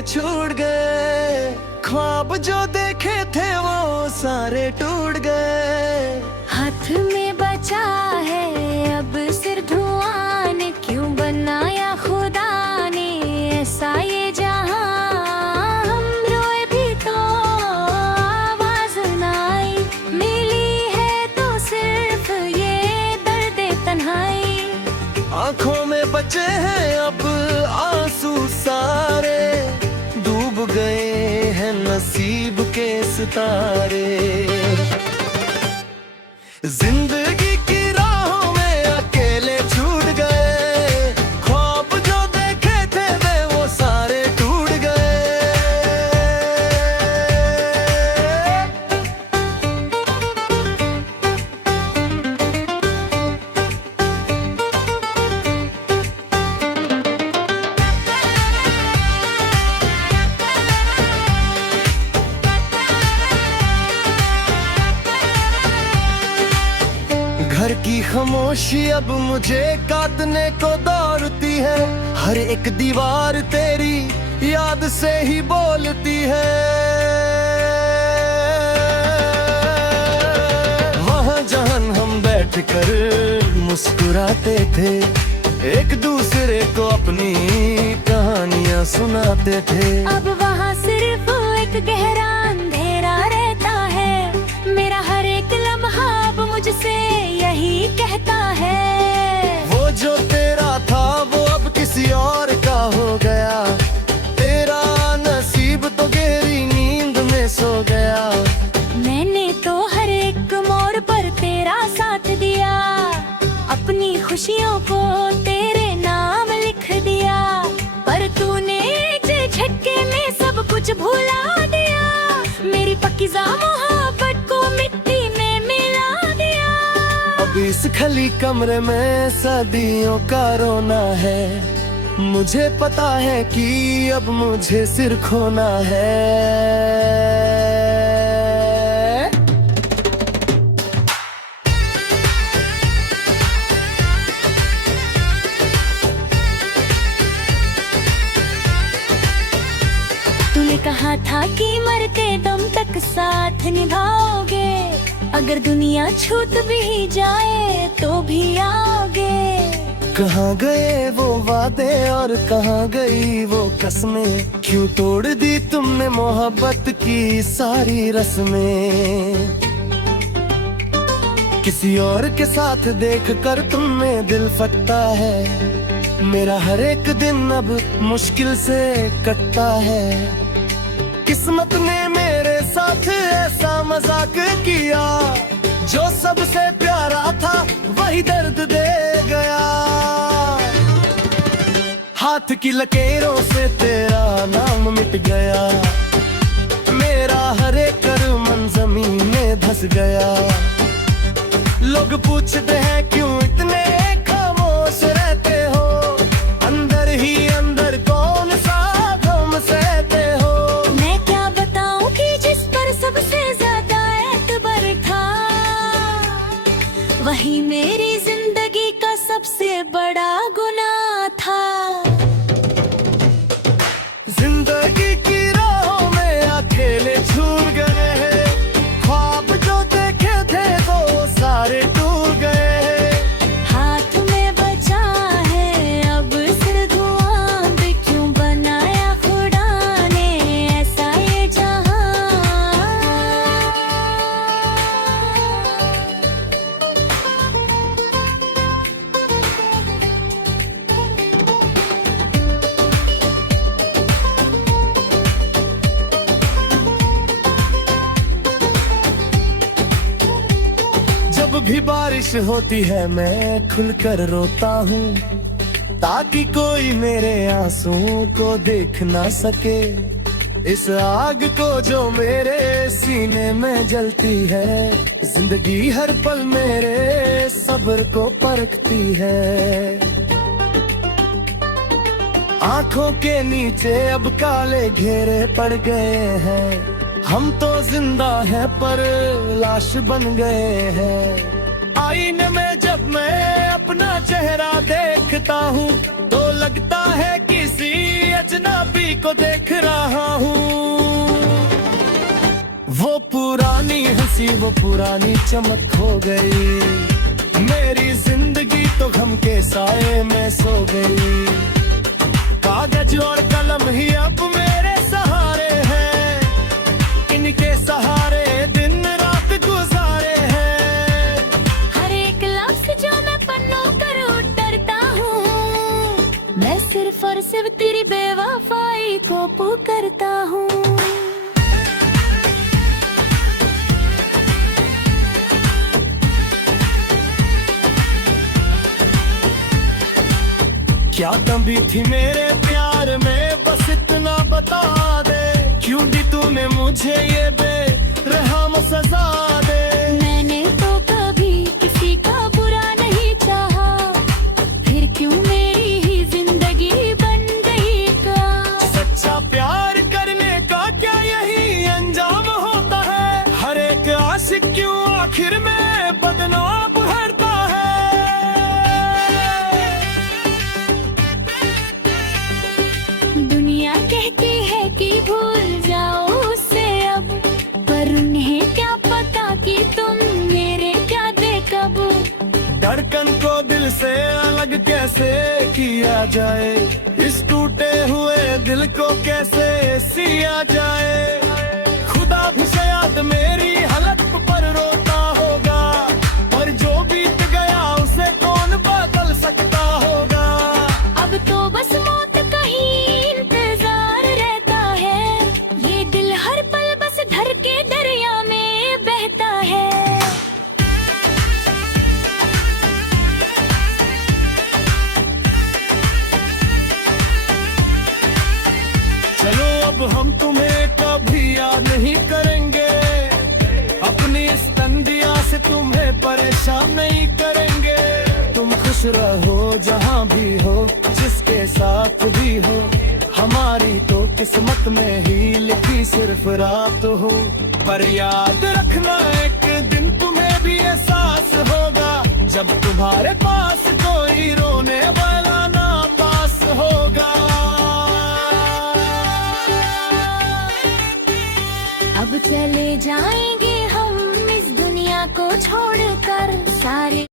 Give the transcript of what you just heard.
अकेले छूट गए, ख्वाब जो देखे थे वो सारे टूट गए। हाथ में बचा है अब सिर्फ धुआं ने, क्यों बनाया खुदा ने ऐसा ये जहां। हम रोए भी तो आवाज ना आई, मिली है तो सिर्फ ये दर्द तन्हाई। आंखों में बचे हैं अब आंसू सारे, डूब गए हैं नसीब के सितारे। जिंदगी की राहों में अकेले छूट गए, ख्वाब जो देखे थे वे वो सारे टूट गए। घर की खामोशी अब मुझे काटने को दौड़ती है, हर एक दीवार तेरी याद से ही बोलती है। वहाँ जहाँ हम बैठकर मुस्कुराते थे, एक दूसरे को अपनी कहानियाँ सुनाते थे। अब वहाँ सिर्फ एक गहरा अंधेरा रहता है, मेरा हर एक लम्हा अब मुझसे यही कहता है। वो जो तेरा था वो अब किसी और का हो गया, तेरा नसीब तो गहरी नींद में सो गया। मैंने तो हर एक मोड़ पर तेरा साथ दिया, अपनी खुशियों को तेरे नाम लिख दिया, पर तूने एक झटके में सब कुछ भुला दिया। मेरी पाकीज़ा मोहब्बत को मिट्टी में मिला दिया। अब इस खली कमरे में सदियों का रोना है, मुझे पता है कि अब मुझे सिर खोना है। तूने कहा था कि मरते दम तक साथ निभाओगे, अगर दुनिया छूट भी जाए तो भी आओगे। कहाँ गए वो वादे और कहाँ गई वो कसमें, क्यों तोड़ दी तुमने मोहब्बत की सारी रस्में। किसी और के साथ देख कर तुमने दिल फटता है, मेरा हर एक दिन अब मुश्किल से कटता है। किस्मत ने मेरे साथ ऐसा मजाक किया, जो सबसे प्यारा था वही दर्द दे गया। हाथ की लकीरों से तेरा नाम मिट गया, मेरा हर एक कर्म जमीन में धस गया। लोग पूछते हैं क्यों इतने खामोश रहते हो, अंदर ही अंदर कौन सा गम सहते हो। मैं क्या बताऊं कि जिस पर सबसे ज्यादा एतबार था, वही मेरी जिंदगी का सबसे बड़ा गुनाह था। जिंदगी की राहों में अकेले छूट गए, ख्वाब जो देखे थे वो सारे टूट गए। हाथ में बचा है अब सिर्फ धुआं, क्यों बनाया खुदा ने ऐसा ये जहां। जब भी बारिश होती है मैं खुलकर रोता हूँ, ताकि कोई मेरे आंसुओं को देख ना सके। इस आग को जो मेरे सीने में जलती है, जिंदगी हर पल मेरे सब्र को परखती है। आंखों के नीचे अब काले घेरे पड़ गए हैं, हम तो जिंदा हैं पर लाश बन गए हैं। आईने में जब मैं अपना चेहरा देखता हूँ तो लगता है किसी अजनबी को देख रहा हूँ। वो पुरानी हंसी वो पुरानी चमक हो गई, मेरी जिंदगी तो गम के साए में सो गई। कागज और कलम ही अब मेरे सहारे हैं, इनके सहारे दिन रात गुजारे हैं। हर एक लफ्ज जो मैं पन्नों पर उतरता हूँ, मैं सिर्फ और सिर्फ तेरी बेवफाई को पुकारता हूँ। क्या कमी थी मेरे प्यार में, बस इतना बता दे। क्यों दी तूने मुझे ये बेरहम सजा दे। मैंने तो कभी किसी का बुरा नहीं चाहा, फिर क्यों मेरी ही जिंदगी बन गई का। सच्चा प्यार करने का क्या यही अंजाम होता है। हर एक आशिक क्यों आखिर में बदनाम हरता है। दुनिया कहती है कि भूल जाओ उससे अब, पर उन्हें क्या पता कि तुम मेरे क्या दे कब। धड़कन को दिल से अलग कैसे किया जाए, इस टूटे हुए दिल को कैसे सिया जाए। खुदा भी शायद मेरी हालत पर रोता होगा, पर जो बीत गया उसे कौन बदल सकता होगा। अब तो बस मौत का ही इंतजार रहता है, ये दिल हर पल बस धर के दरिया में बहता है। चलो अब हम तुम्हें कभी याद नहीं करेंगे, अपनी इस तंदिया से तुम्हें परेशान नहीं करेंगे। तुम खुश रहो जहाँ भी हो, जिसके साथ भी हो, हमारी तो किस्मत में ही लिखी सिर्फ रात हो। पर याद रखना एक दिन तुम्हें भी एहसास होगा, जब तुम्हारे पास कोई रोने वाला ना पास होगा। अब चले जाएंगे हम इस दुनिया को छोड़कर, सारे